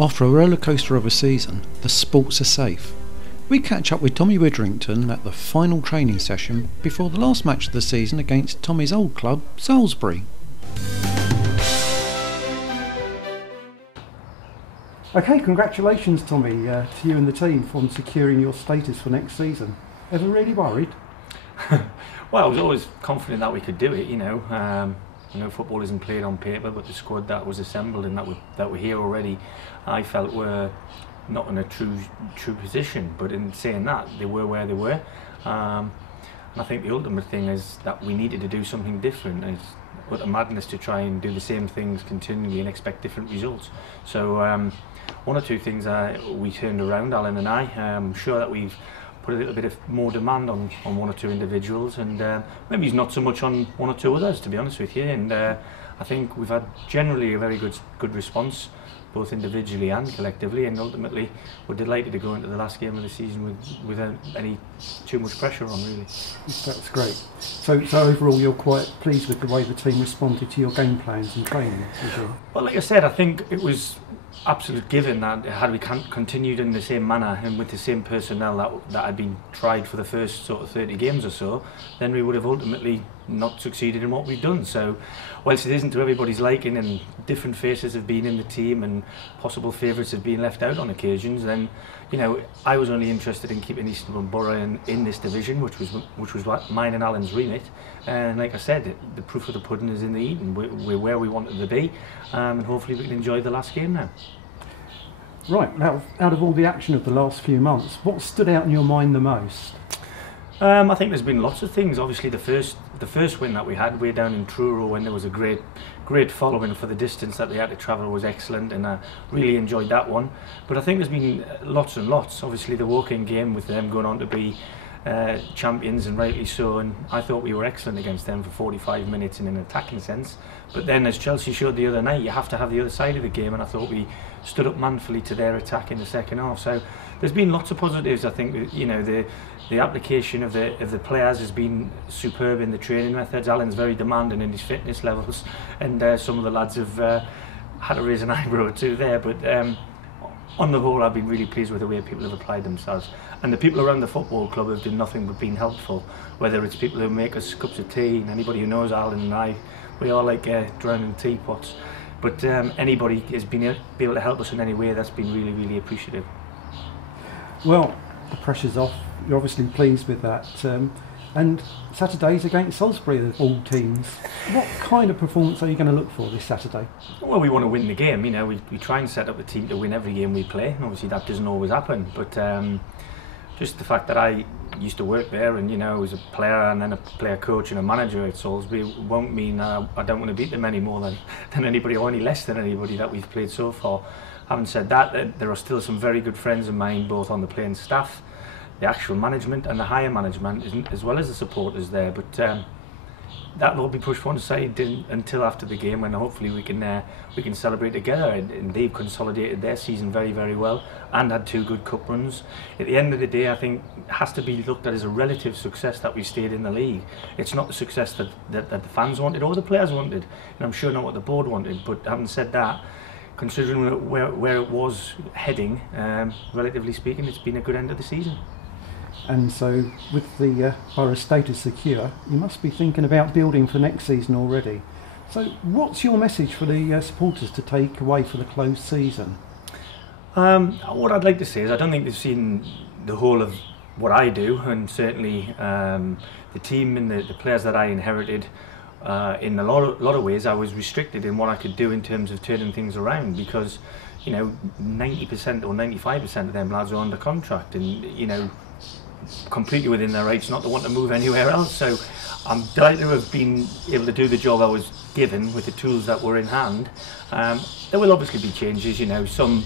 After a rollercoaster of a season, the sports are safe. We catch up with Tommy Widdrington at the final training session before the last match of the season against Tommy's old club, Salisbury. Okay, congratulations Tommy, to you and the team on securing your status for next season. Ever really worried? Well, I was always confident that we could do it, you know. I know football isn't played on paper, but the squad that was assembled and that we're here already, I felt were not in a true position. But in saying that, they were where they were. And I think the ultimate thing is that we needed to do something different. It's utter madness to try and do the same things continually and expect different results. So one or two things we turned around, Alan and I. I'm sure that we've put a little bit of more demand on one or two individuals, and maybe not so much on one or two others, to be honest with you. And I think we've had generally a very good response, both individually and collectively, and ultimately we're delighted to go into the last game of the season without any too much pressure on, really. That's great. So overall you're quite pleased with the way the team responded to your game plans and training? Well, like I said, I think it was absolute given that had we continued in the same manner and with the same personnel that had been tried for the first sort of 30 games or so, then we would have ultimately not succeeded in what we've done. So whilst it isn't to everybody's liking and different faces have been in the team and possible favourites have been left out on occasions, then, you know, I was only interested in keeping Eastbourne Borough in this division, which was what mine and Alan's remit. And like I said, the proof of the pudding is in the eating. We're where we wanted to be, and hopefully we can enjoy the last game now. Right, now out of all the action of the last few months, what stood out in your mind the most? I think there's been lots of things. Obviously the first win that we had way down in Truro, when there was a great following for the distance that they had to travel, was excellent, and I really enjoyed that one. But I think there's been lots and lots. Obviously the walk-in game with them going on to be champions, and rightly so, and I thought we were excellent against them for 45 minutes in an attacking sense. But then, as Chelsea showed the other night, you have to have the other side of the game, and I thought we stood up manfully to their attack in the second half. So there's been lots of positives. I think, you know, the application of the players has been superb in the training methods. Alan's very demanding in his fitness levels, and some of the lads have had to raise an eyebrow or two there. But on the whole, I've been really pleased with the way people have applied themselves. And the people around the football club have done nothing but been helpful, whether it's people who make us cups of tea, and anybody who knows Alan and I, we are like drowning teapots. But anybody has been able to help us in any way, that's been really, really appreciative. Well, the pressure's off. You're obviously pleased with that. And Saturday's against Salisbury, of all teams. What kind of performance are you going to look for this Saturday? Well, we want to win the game. You know, we try and set up the team to win every game we play. And obviously that doesn't always happen. But just the fact that I used to work there, and, you know, was a player and then a player coach and a manager at Salisbury, won't mean I don't want to beat them any more than anybody, or any less than anybody that we've played so far. Having said that, there are still some very good friends of mine, both on the playing staff, the actual management and the higher management, as well as the supporters there. But that'll all be pushed one side until after the game, when hopefully we can celebrate together. And they've consolidated their season very, very well and had two good cup runs. At the end of the day, I think it has to be looked at as a relative success that we stayed in the league. It's not the success that the fans wanted or the players wanted, and I'm sure not what the board wanted. But having said that, considering where it was heading, relatively speaking, it's been a good end of the season. And so, with the borough status secure, you must be thinking about building for next season already. So what's your message for the supporters to take away for the closed season? What I'd like to say is I don't think they've seen the whole of what I do, and certainly the team and the players that I inherited. In a lot of ways I was restricted in what I could do in terms of turning things around, because, you know, 90% or 95% of them lads are under contract, and, you know, completely within their rights not to want to move anywhere else. So I'm delighted to have been able to do the job I was given with the tools that were in hand. There will obviously be changes, you know. Some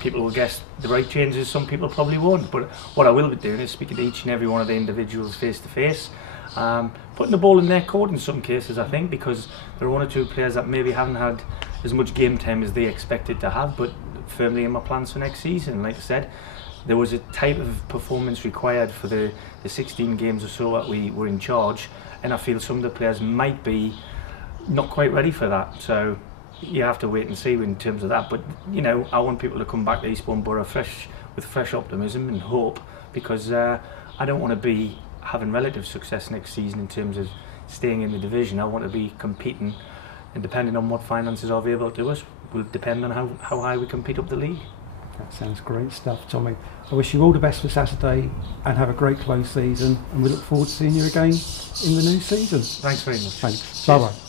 people will guess the right changes, some people probably won't. But what I will be doing is speaking to each and every one of the individuals face to face, putting the ball in their court in some cases, I think, because there are one or two players that maybe haven't had as much game time as they expected to have, but firmly in my plans for next season. Like I said, there was a type of performance required for the 16 games or so that we were in charge, and I feel some of the players might be not quite ready for that. So you have to wait and see in terms of that. But you know, I want people to come back to Eastbourne Borough with fresh optimism and hope, because I don't want to be having relative success next season in terms of staying in the division. I want to be competing, and depending on what finances are available to us will depend on how high we compete up the league. That sounds great stuff, Tommy. I wish you all the best for Saturday and have a great close season, and we look forward to seeing you again in the new season. Thanks very much. Thanks. Bye bye.